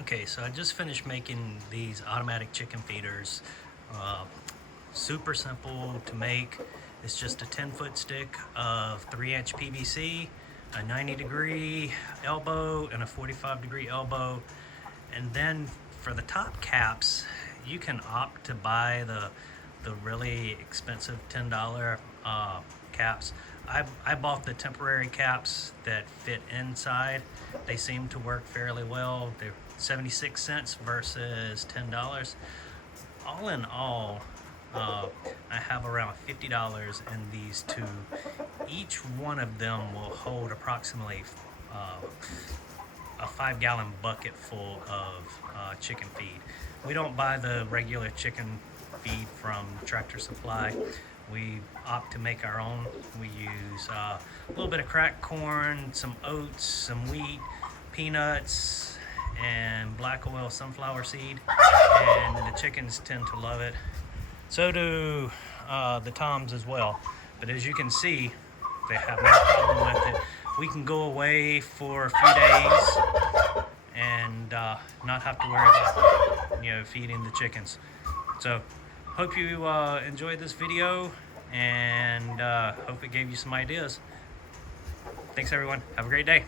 Okay, so I just finished making these automatic chicken feeders. Uh, Super simple to make. It's just a 10-foot stick of 3-inch PVC, a 90-degree elbow, and a 45-degree elbow. And then for the top caps, you can opt to buy the really expensive $10 caps. I bought the temporary caps that fit inside. They seem to work fairly well. They're 76 cents versus $10. All in all, I have around $50 in these two. Each one of them will hold approximately a 5-gallon bucket full of chicken feed. We don't buy the regular chicken feed from Tractor Supply. We opt to make our own. We use a little bit of cracked corn, some oats, some wheat, peanuts, and black oil sunflower seed, and the chickens tend to love it. So do the toms as well. But as you can see, they have no problem with it. We can go away for a few days and not have to worry about feeding the chickens. So hope you enjoyed this video, and hope it gave you some ideas. Thanks everyone. Have a great day.